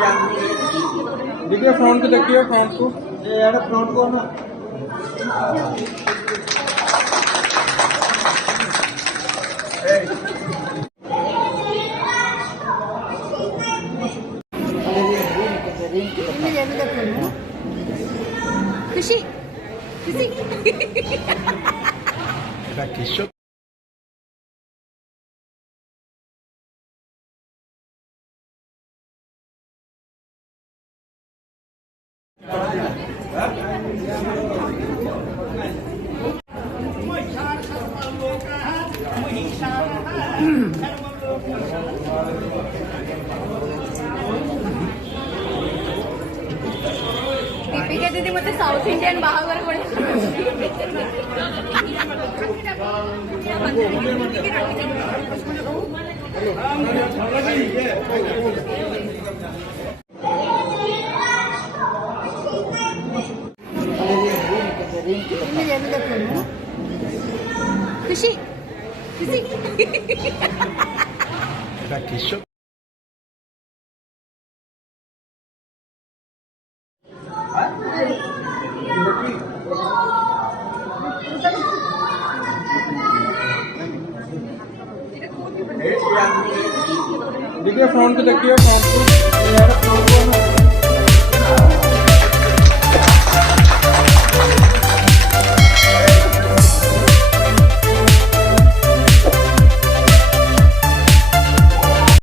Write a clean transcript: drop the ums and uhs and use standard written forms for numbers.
देखिए फ्रंट को देखिए फ्रंट को फ्रंट को ना खुशी खुशी किशोर दीपिका दीदी मत साउथ इंडियन बाहागर पड़े खुशी खुशी किशोर देखिए फ्रंट को देखिए फ्रंट को